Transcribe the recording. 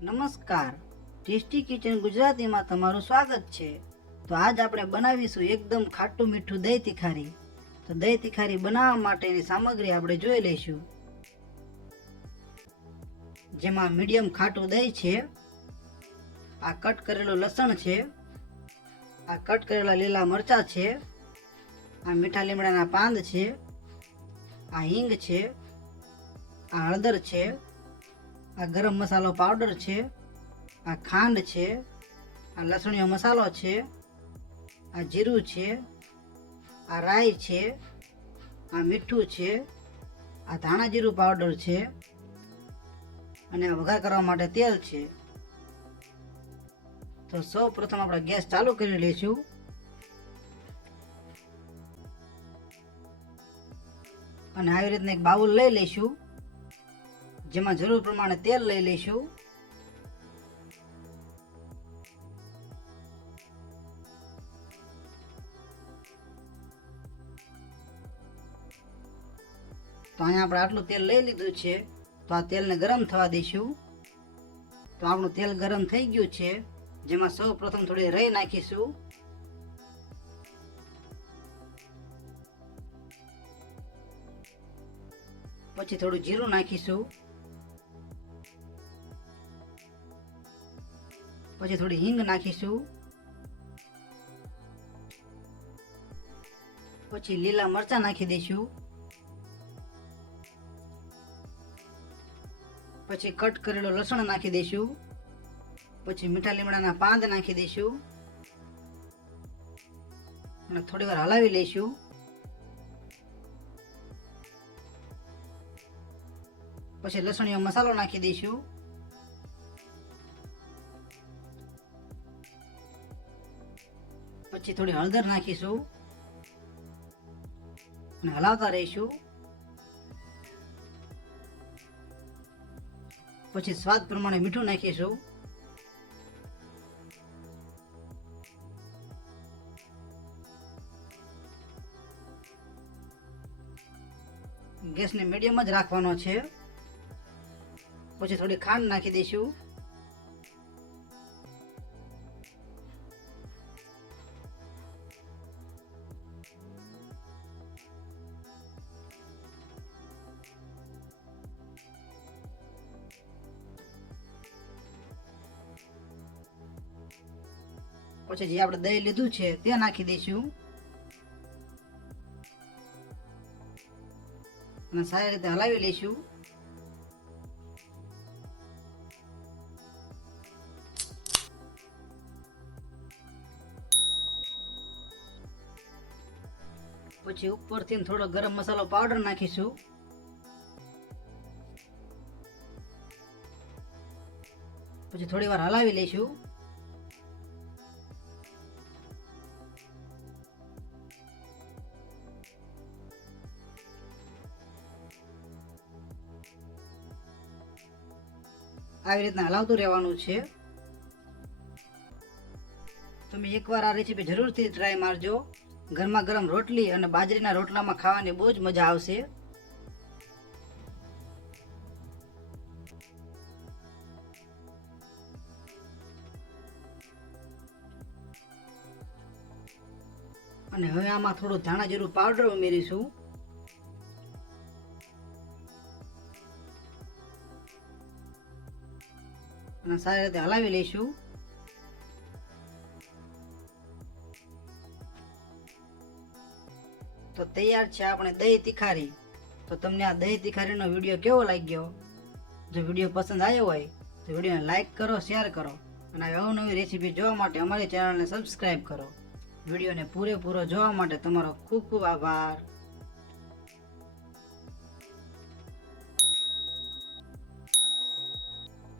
નમસ્કાર, tasty kitchen ગુજરાતીમાં તમારું સ્વાગત છે। તો આજ આપણે બનાવીશું એકદમ ખાટું મીઠું દહીં તિખારી। તો દહીં તિખારી બનાવવા માટેની સામગ્રી આપણે જોઈ લઈશું। જેમાં મીડિયમ ખાટું દહીં છે, આ કટ કરેલું લસણ છે, આ કટ કરેલા લીલા મરચાં છે, આ મીઠા લીમડાના પાંદ છે, આ હિંગ છે, આ હળદર છે, આ ગરમ મસાલો પાવડર છે, આ ખાંડ છે, આ લસણીયો મસાલો છે, આ જીરું છે, આ રાઈ છે, આ મીઠું છે, આ ધાણા જીરું પાવડર છે અને આ વઘાર કરવા માટે તેલ છે। તો સૌ પ્રથમ આપણે ગેસ ચાલુ કરી લઈશું અને આવી રીતના એક બાઉલ લઈ લઈશું, જેમાં જરૂર પ્રમાણે તેલ લઈ લઈશું। તો અહીંયા આપણે આટલું તેલ લઈ લીધું છે, તો આ તેલને ગરમ થવા દઈશું। તો આપણું તેલ ગરમ થઈ ગયું છે, જેમાં સૌ પ્રથમ થોડી રાઈ નાખીશું, પછી થોડું જીરું નાખીશું, પછી થોડી હિંગ નાખીશું, પછી લીલા મરચાં નાખી દઈશું, પછી કટ કરેલું લસણ નાખી દઈશું, પછી મીઠા લીમડાના પાંદ નાખી દઈશું અને થોડી વાર હલાવી લઈશું। પછી લસણીયો મસાલો નાખી દઈશું, પછી થોડી હળદર નાખીશું અને હલાવતા રહીશું। પછી સ્વાદ પ્રમાણે મીઠું નાખીશું, ગેસને મીડિયમ જ રાખવાનો છે। પછી થોડી ખાંડ નાખી દઈશું, પછી જે આપણે દહીં લીધું છે તે નાખી દઈશું અને સારી રીતે હલાવી લઈશું। પછી ઉપરથી થોડો ગરમ મસાલો પાવડર નાખીશું, પછી થોડી વાર હલાવી લઈશું। આવી રીતના હલાવતું રહેવાનું છે। તમે એકવાર આ રેસીપી જરૂરથી ટ્રાય મારજો। ગરમા ગરમ રોટલી અને બાજરીના રોટલામાં ખાવાની બહુ જ મજા આવશે। અને હવે આમાં થોડું ધાણા જીરું પાવડર ઉમેરીશું, અને સારી રીતે હલાવી લઈશું। તો તૈયાર છે આપણે દહીં તિખારી। તો તમને આ દહીં તિખારીનો વિડીયો કેવો લાગ્યો? જો વિડીયો પસંદ આવ્યો હોય તો વિડીયોને લાઈક કરો, શેર કરો અને અવનવી રેસીપી જોવા માટે અમારી ચેનલને સબસ્ક્રાઈબ કરો। વિડીયોને પૂરેપૂરો જોવા માટે તમારો ખૂબ ખૂબ આભાર।